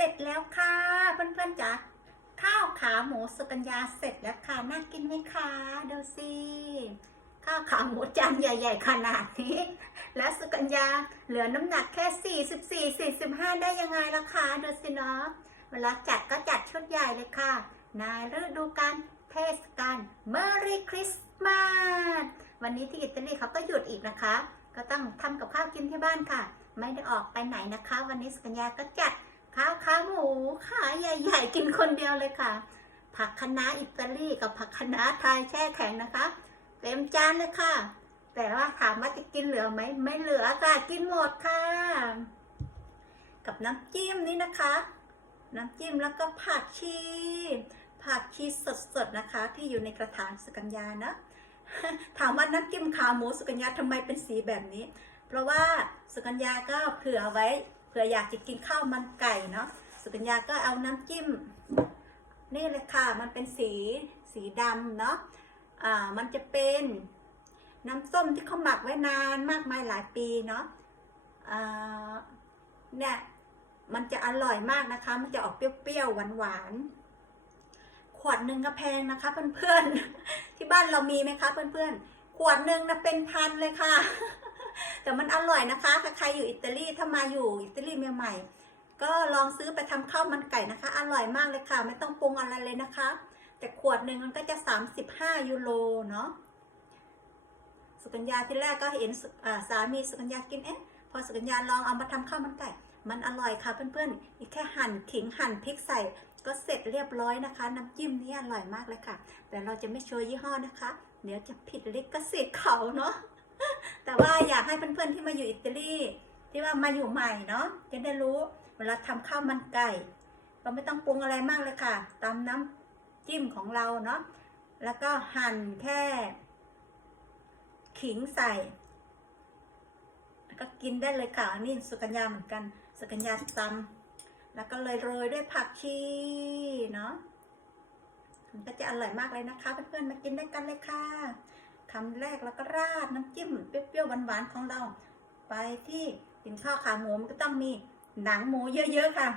ร็จแล้วค่ะเพื่อนๆจ๋าข้าวขาหมูสุกัญญาเสร็จแล้วค่ะน่ากินไหมคะดูสิข้าวขาหมูจานใหญ่ ๆ ขนาดนี้ และสุกัญญาเหลือน้ำหนักแค่ 44 45 ได้ยังไงล่ะคะดูสิเนาะเวลาจัดก็จัดชุดใหญ่เลยค่ะในฤดูกาลเทศกาล Merry Christmas วันนี้ที่อิตาลีเขาก็หยุดอีกนะคะ ก็ต้องทำกับข้าวกินที่บ้านค่ะ ไม่ได้ออกไปไหนนะคะ วันนี้สุกัญญาก็จัด ขาขาหมูขาใหญ่ๆ กินคนเดียวเลยค่ะ ผักคะน้าอิตาลีกับผักคะน้าไทยแช่แข็งนะคะเต็มจานเลยค่ะ แต่ว่าถามว่าจะกินเหลือไหมไม่เหลือค่ะกินหมดค่ะ กับน้ำจิ้มนี่นะคะ น้ำจิ้มแล้วก็ผักชีผักชีสดๆนะคะ ที่อยู่ในกระถางสุกัญญานะถามว่าน้ำจิ้มขาหมูสุกัญญาทำไมเป็นสีแบบนี้ เพราะว่าสุกัญญาก็เผื่อไว้ เผื่ออยากจะกินข้าวมันไก่เนาะสุกัญญาก็เอาน้ำจิ้ม นี่เลยค่ะ มันเป็นสีสีดำเนาะอ่ามันจะเป็นน้ำส้มที่เขาหมักไว้นานมากมายหลายปีเนาะอ่าเนี่ยมันจะอร่อยมากนะคะ มันจะออกเปรี้ยวๆหวานๆ ขวดหนึ่งก็แพงนะคะเพื่อนๆ ที่บ้านเรามีไหมคะเพื่อนๆ ขวดหนึ่งนะเป็นพันเลยค่ะ แต่มันอร่อยนะคะถ้าใครอยู่อิตาลีถ้ามาอยู่อิตาลีใหม่ๆก็ลองซื้อไปทำข้าวมันไก่นะคะ อร่อยมากเลยค่ะ ไม่ต้องปรุงอะไรเลยนะคะ แต่ขวดหนึ่งมันก็จะ 35 ยูโรเนาะสุกัญญาที่แรกก็เห็นสามีสุกัญญากินเอ๊ะพอสุกัญญาลองเอามาทำข้าวมันไก่ มันอร่อยค่ะเพื่อนๆอีกแค่หั่นขิงหั่นพริกใส่ก็เสร็จเรียบร้อยนะคะ น้ำจิ้มนี้อร่อยมากเลยค่ะ แต่เราจะไม่โชว์ยี่ห้อนะคะ เดี๋ยวจะผิดลิขสิทธิ์เขาเนาะ แต่ว่าอยากให้เพื่อนๆที่มาอยู่อิตาลีที่ว่ามาอยู่ใหม่เนาะจะได้รู้เวลาทำข้าวมันไก่ เราไม่ต้องปรุงอะไรมากเลยค่ะตามน้ำจิ้มของเราเนาะแล้วก็หั่นแค่ ขิงใส่แล้วก็กินได้เลยค่ะนี่สุกัญญาเหมือนกันสุกัญญาตำแล้วก็เลยโรยด้วยผักชีเนาะมันก็จะอร่อยมากเลยนะคะเพื่อนๆมากินด้วยกันเลยค่ะ คำแรกแล้วก็ราดน้ำจิ้มเปรี้ยวๆหวานๆของเรา ไปที่กินข้าวขาหมูมันก็ต้องมีหนังหมูเยอะๆค่ะ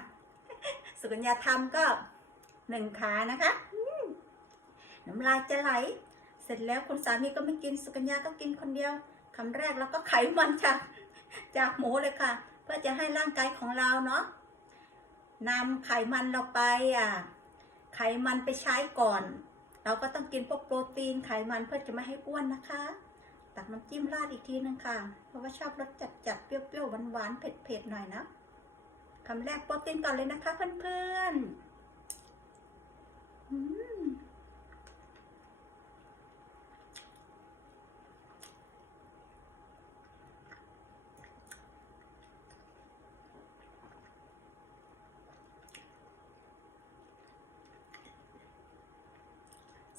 สุกัญญาทำก็หนึ่งขานะคะน้ำลายจะไหล เสร็จแล้วคุณสามีก็ไม่กินสุกัญญาก็กินคนเดียวคำแรกแล้วก็ไขมันจากจากหมูเลยค่ะ เพื่อจะให้ร่างกายของเราเนาะนำไขมันเราไปอะไขมันไปใช้ก่อน เราก็ต้องกินพวกโปรตีนไขมันเพื่อจะไม่ให้อ้วนนะคะ ตักน้ำจิ้มราดอีกทีนึงค่ะ เพราะว่าชอบรสจัดจัดๆเปรี้ยวๆ หวานๆ เผ็ดๆ หน่อยนะคำแรกโปรตีนก่อนเลยนะคะเพื่อนๆ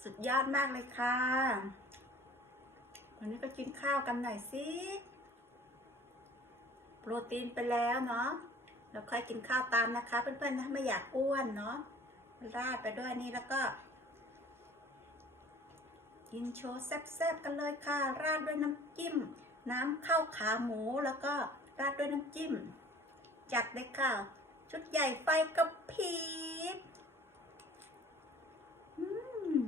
สุดยอดมากเลยค่ะ วันนี้ก็กินข้าวกันหน่อยสิ โปรตีนไปแล้วเนาะแล้วค่อยกินข้าวตามนะคะ เพื่อนๆนะไม่อยากอ้วนเนาะราดไปด้วยนี่แล้วก็ กินโชว์แซ่บๆกันเลยค่ะ ราดด้วยน้ำจิ้ม น้ำข้าวขาหมูแล้วก็ราดด้วยน้ำจิ้ม จัดเลยค่ะ ชุดใหญ่ไฟกระพริบอืม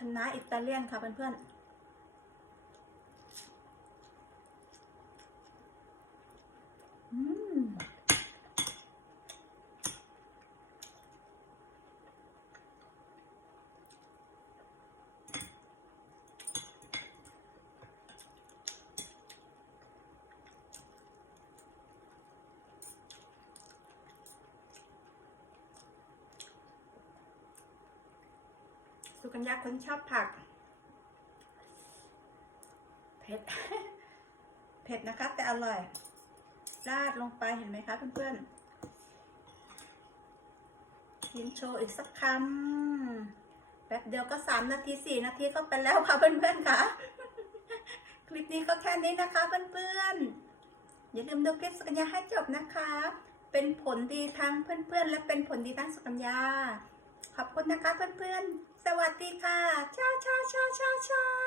คณะอิตาเลียนค่ะเพื่อนๆ กัญญาคนชอบผัก เผ็ด เผ็ดนะคะ แต่อร่อย ราดลงไปเห็นไหมคะเพื่อนๆกินโชว์อีกสักคำแป๊บเดียวก็สามนาทีสี่นาทีก็ไปแล้วค่ะเพื่อนๆค่ะ คลิปนี้ก็แค่นี้นะคะเพื่อนๆ อย่าลืมดูคลิปสุกัญญาให้จบนะคะ เป็นผลดีทั้งเพื่อนๆ และเป็นผลดีทั้งสุกัญญาขอบคุณนะคะเพื่อนๆ สวัสดีค่ะชาชาชาชาชา